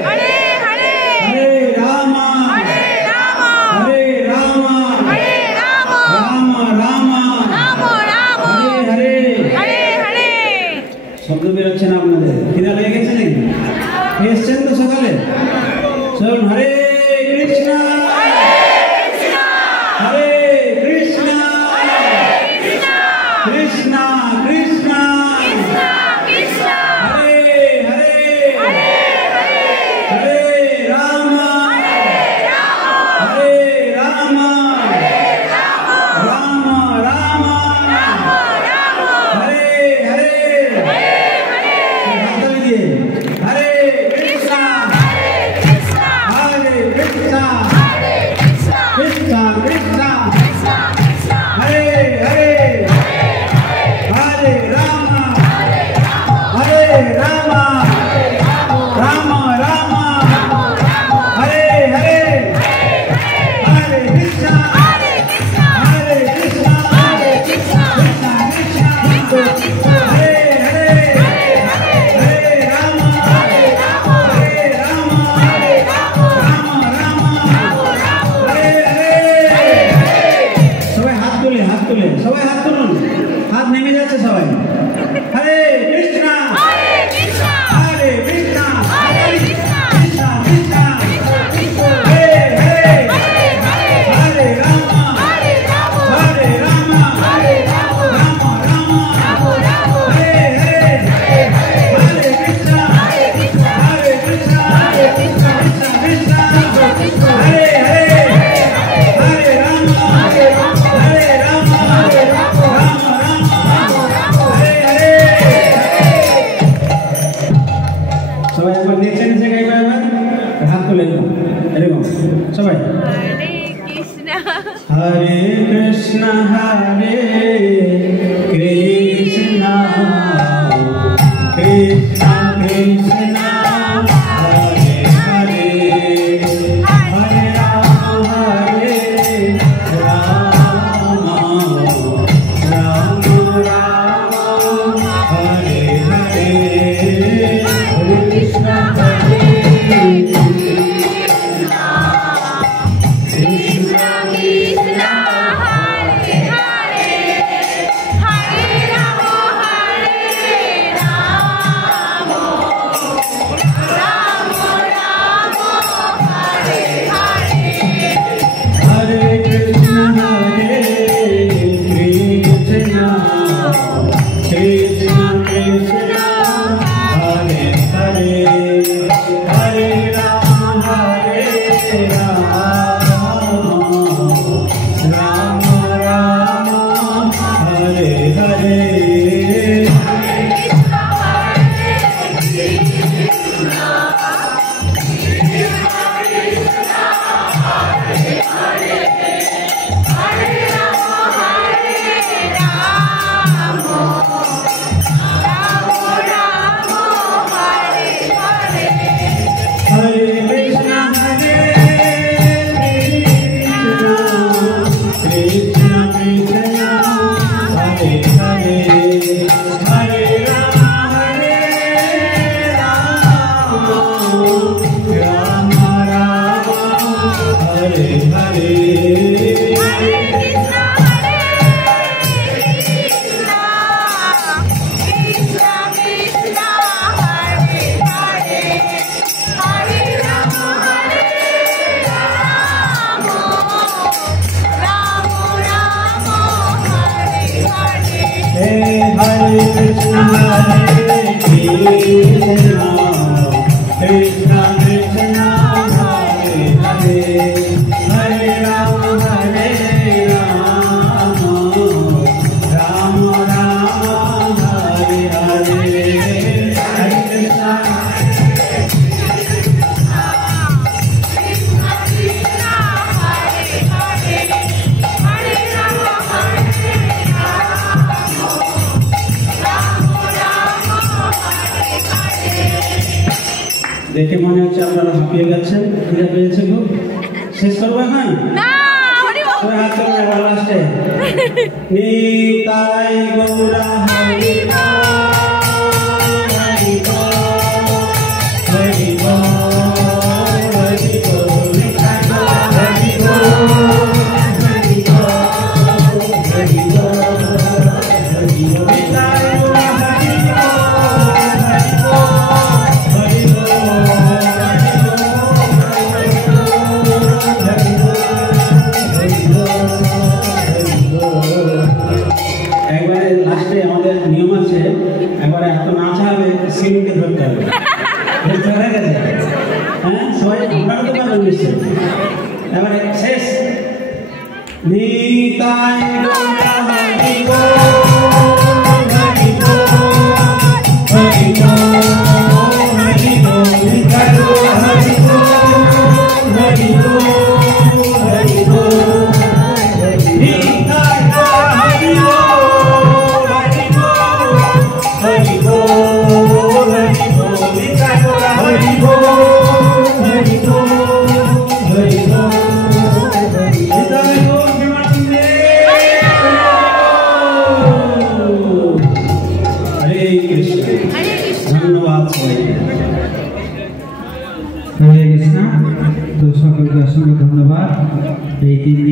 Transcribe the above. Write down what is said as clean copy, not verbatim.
हरे हरे हरे राम हरे राम हरे राम हरे राम राम राम राम राम हरे हरे हरे শব্দ বেরোচ্ছে না আপনাদের খিদা লেগে গেছে নাকি এসছেন তো সকালে চলুন হরে কৃষ্ণ হরে কৃষ্ণ কৃষ্ণ কৃষ্ণ कृष्ण हरे हरे हरे राम हरे राम राम राम हरे हरे हरे कृष्ण हरे कृष्ण कृष्ण कृष्ण हरे हरे हरे राम हरे राम राम राम हरे हरे हरे कृष्ण हरे कृष्ण कृष्ण कृष्ण हरे हरे हरे राम हरे राम राम राम हरे हरे সবাই হাত তুলে সবাই হাত তুলুন হাত নেমে যাচ্ছে সবাই হরে কৃষ্ণ हरे कृष्ण हरे कृष्ण हरे कृष्ण कृष्ण कृष्ण हरे हरे हरे राम हरे राम हरे राम हरे राम राम राम हरे हरे हरे कृष्ण हरे कृष्ण कृष्ण कृष्ण हरे हरे हरे राम हरे राम राम राम हरे हरे সবাই একবার নিচে নিচে গাইবা এবার হাত তুলে দাও এরকম সবাই हरे कृष्ण हरे कृष्ण कृष्ण कृष्ण हरे हरे हरे राम राम राम हरे हरे हरे कृष्ण कृष्ण कृष्ण हरे हरे हरे राम राम राम हरे हरे हरे कृष्ण कृष्ण कृष्ण हरे हरे हरे राम राम राम हरे हरे हरे कृष्ण कृष्ण कृष्ण हरे हरे हरे राम राम राम हरे हरे हरे कृष्ण कृष्ण कृष्ण हरे हरे हरे राम राम राम राम हरे हरे हरे कृष्ण দেখে মনে হচ্ছে আপনারা হাঁপিয়ে গেছেন খিদে পেয়েছে খুব শেষ করবো এখন সবাই হাত তুলে এবার লাস্টে নিতাই গৌরা হরি হরি বল এবারে শেষ নিতাই গৌর হরি বল হরি বল হরি বল হরি বল নিতাই গৌর হরি বল হরি বল হরি বল নিতাই গৌর হরি বল হরি বল হরি বল হরি বল নিতাই গৌর হরি বল হরি বল হরি বল নিতাই গৌর প্রেমানন্দে হরে কৃষ্ণ ধন্যবাদ সবাইকে হরে কৃষ্ণ। তো সকলকে অসংখ্য ধন্যবাদ। এই 3 দিন